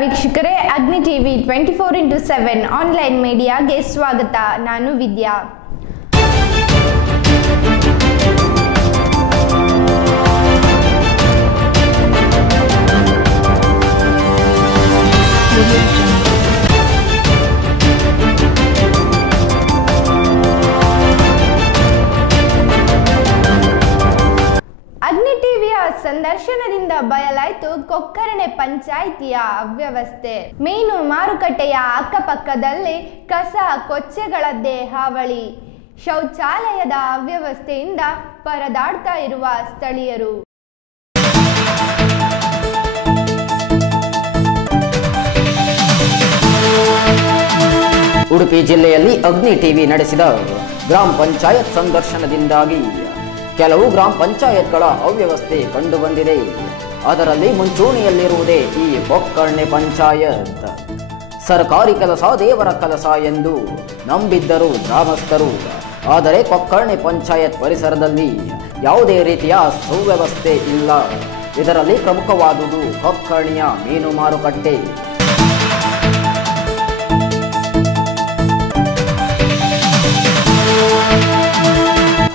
ವೀಕ್ಷಕರೇ, ಅಗ್ನಿ TV 24x7 online ಮೀಡಿಯಾಗೆ ಸ್ವಾಗತ. ನಾನು ವಿದ್ಯಾ. ಅಗ್ನಿ ಟಿವಿಯ ಸಂದರ್ಶನದಿಂದ ಬಯಲಾಯಿತು ಕೊಕ್ಕರಣೆ ಪಂಚಾಯಿತಿಯ ಅವ್ಯವಸ್ಥೆ. ಮೀನು ಮಾರುಕಟ್ಟೆಯ ಅಕ್ಕಪಕ್ಕದಲ್ಲಿ ಕಸ ಕೊಚ್ಚೆಗಳದ್ದೇ ಹಾವಳಿ. ಶೌಚಾಲಯದ ಅವ್ಯವಸ್ಥೆಯಿಂದ ಪರದಾಡ್ತಾ ಇರುವ ಸ್ಥಳೀಯರು. ಉಡುಪಿ ಜಿಲ್ಲೆಯಲ್ಲಿ ಅಗ್ನಿ ಟಿವಿ ನಡೆಸಿದ ಗ್ರಾಮ ಪಂಚಾಯತ್ ಸಂದರ್ಶನದಿಂದಾಗಿ ಕೆಲವು ಗ್ರಾಮ ಪಂಚಾಯತ್ಗಳ ಅವ್ಯವಸ್ಥೆ ಕಂಡುಬಂದಿದೆ. ಅದರಲ್ಲಿ ಮುಂಚೂಣಿಯಲ್ಲಿರುವುದೇ ಈ ಕೊಕ್ಕರ್ಣೆ ಪಂಚಾಯತ್. ಸರ್ಕಾರಿ ಕೆಲಸ ದೇವರ ಕೆಲಸ ಎಂದು ನಂಬಿದ್ದರು ಗ್ರಾಮಸ್ಥರು. ಆದರೆ ಕೊಕ್ಕರ್ಣೆ ಪಂಚಾಯತ್ ಪರಿಸರದಲ್ಲಿ ಯಾವುದೇ ರೀತಿಯ ಸುವ್ಯವಸ್ಥೆ ಇಲ್ಲ. ಇದರಲ್ಲಿ ಪ್ರಮುಖವಾದುದು ಕೊಕ್ಕರ್ಣಿಯ ಮೀನು ಮಾರುಕಟ್ಟೆ.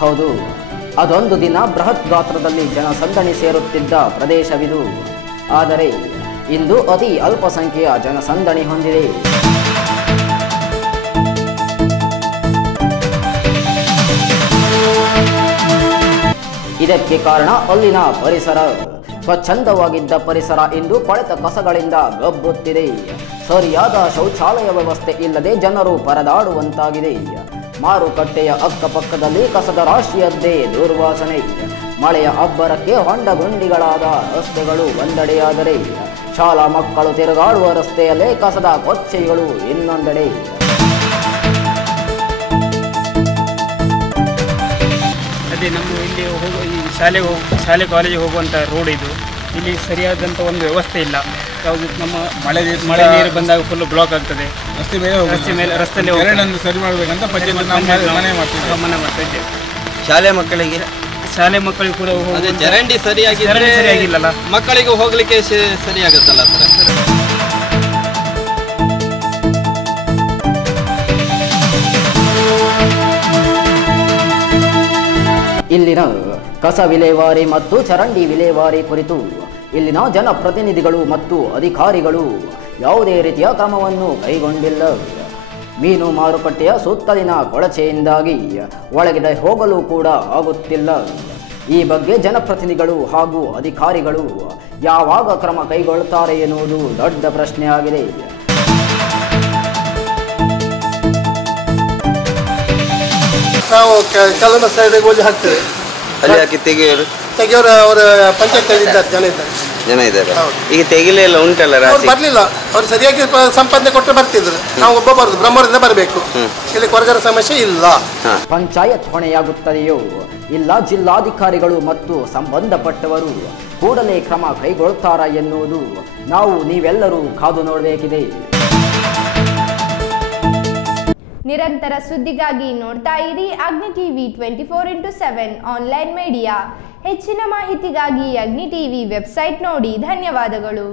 ಹೌದು, ಅದೊಂದು ದಿನ ಬೃಹತ್ ಗಾತ್ರದಲ್ಲಿ ಜನಸಂದಣಿ ಸೇರುತ್ತಿದ್ದ ಪ್ರದೇಶವಿದು. ಆದರೆ ಇಂದು ಅತಿ ಅಲ್ಪಸಂಖ್ಯೆಯ ಜನಸಂದಣಿ ಹೊಂದಿದೆ. ಇದಕ್ಕೆ ಕಾರಣ ಅಲ್ಲಿನ ಪರಿಸರ. ಸ್ವಚ್ಛಂದವಾಗಿದ್ದ ಪರಿಸರ ಇಂದು ಕೊಳೆತ ಕಸಗಳಿಂದ ಗಬ್ಬುತ್ತಿದೆ. ಸರಿಯಾದ ಶೌಚಾಲಯ ವ್ಯವಸ್ಥೆ ಇಲ್ಲದೆ ಜನರು ಪರದಾಡುವಂತಾಗಿದೆ. ಮಾರುಕಟ್ಟೆಯ ಅಕ್ಕಪಕ್ಕದಲ್ಲಿ ಕಸದ ರಾಶಿಯದ್ದೇ ದುರ್ವಾಸನೆ. ಮಳೆಯ ಅಬ್ಬರಕ್ಕೆ ಹೊಂಡ ಗುಂಡಿಗಳಾದ ರಸ್ತೆಗಳು ಒಂದೆಡೆಯಾದರೆ, ಶಾಲಾ ಮಕ್ಕಳು ತಿರುಗಾಡುವ ರಸ್ತೆಯಲ್ಲೇ ಕಸದ ಕೊಚ್ಚೆಗಳು ಇನ್ನೊಂದೆಡೆ. ಅದೇ ನಮ್ಮ ಇಲ್ಲಿ ಶಾಲೆ ಕಾಲೇಜಿಗೆ ಹೋಗುವಂಥ ರೋಡ್ ಇದು. ಇಲ್ಲಿ ಸರಿಯಾದಂಥ ಒಂದು ವ್ಯವಸ್ಥೆ ಇಲ್ಲ. ಯಾವುದು ನಮ್ಮ ಮಳೆ ನೀರು ಬಂದಾಗ ಫುಲ್ ಬ್ಲಾಕ್ ಆಗ್ತದೆ. ರಸ್ತೆಯಲ್ಲಿ ಸರಿ ಮಾಡಬೇಕಂತ ಮನೆ ಮಾಡ್ತಿದ್ದೆ. ಶಾಲೆ ಮಕ್ಕಳಿಗೆ ಕೂಡ ಚರಂಡಿ ಸರಿಯಾಗಿಲ್ಲಲ್ಲ, ಮಕ್ಕಳಿಗೆ ಹೋಗ್ಲಿಕ್ಕೆ ಸರಿಯಾಗುತ್ತಲ್ಲ ಸರ್. ಇಲ್ಲಿನ ಕಸ ವಿಲೇವಾರಿ ಮತ್ತು ಚರಂಡಿ ವಿಲೇವಾರಿ ಕುರಿತು ಇಲ್ಲಿನ ಜನಪ್ರತಿನಿಧಿಗಳು ಮತ್ತು ಅಧಿಕಾರಿಗಳು ಯಾವುದೇ ರೀತಿಯ ಕ್ರಮವನ್ನು ಕೈಗೊಂಡಿಲ್ಲ. ಮೀನು ಮಾರುಕಟ್ಟೆಯ ಸುತ್ತಲಿನ ಕೊಳಚೆಯಿಂದಾಗಿ ಒಳಗಡೆ ಹೋಗಲು ಕೂಡ ಆಗುತ್ತಿಲ್ಲ. ಈ ಬಗ್ಗೆ ಜನಪ್ರತಿನಿಧಿಗಳು ಹಾಗೂ ಅಧಿಕಾರಿಗಳು ಯಾವಾಗ ಕ್ರಮ ಕೈಗೊಳ್ಳುತ್ತಾರೆ ಎನ್ನುವುದು ದೊಡ್ಡ ಪ್ರಶ್ನೆ ಆಗಿದೆ. ನಾವು ಕೆಲವೊಂದು ಸೈಡಿಗೆ ಹೋಗಿ ಹಾಕ್ತೇವೆ. ಅಲ್ಲಿ ಹಾಕಿ ತೆಗೆಯೋರು ಅವರ ಪಂಚಾಯತ್ ಜನ ಇದ್ದಾರೆ. ಈಗ ತೆಗಿಲೆಲ್ಲ ಉಂಟಲ್ಲ, ಬರ್ಲಿಲ್ಲ. ಅವ್ರು ಸರಿಯಾಗಿ ಸಂಪಾದನೆ ಕೊಟ್ಟು ಬರ್ತಿದ್ರು. ನಾವು ಒಬ್ಬ ಬರುದು ಬ್ರಹ್ಮರಿಂದ ಬರಬೇಕು. ಇಲ್ಲಿ ಕೊರಗರ ಸಮಸ್ಯೆ ಇಲ್ಲ. ಪಂಚಾಯತ್ ಹೊಣೆಯಾಗುತ್ತದೆಯೋ ಇಲ್ಲ ಜಿಲ್ಲಾಧಿಕಾರಿಗಳು ಮತ್ತು ಸಂಬಂಧಪಟ್ಟವರು ಕೂಡಲೇ ಕ್ರಮ ಕೈಗೊಳ್ಳುತ್ತಾರಾ ಎನ್ನುವುದು ನೀವೆಲ್ಲರೂ ಕಾದು ನೋಡಬೇಕಿದೆ. ನಿರಂತರ ಸುದ್ದಿಗಾಗಿ ನೋಡ್ತಾ ಇರಿ ಅಗ್ನಿ ಟಿವಿ 24x7 ಆನ್ಲೈನ್ ಮೀಡಿಯಾ. ಹೆಚ್ಚಿನ ಮಾಹಿತಿಗಾಗಿ ಅಗ್ನಿ ಟಿವಿ ವೆಬ್ಸೈಟ್ ನೋಡಿ. ಧನ್ಯವಾದಗಳು.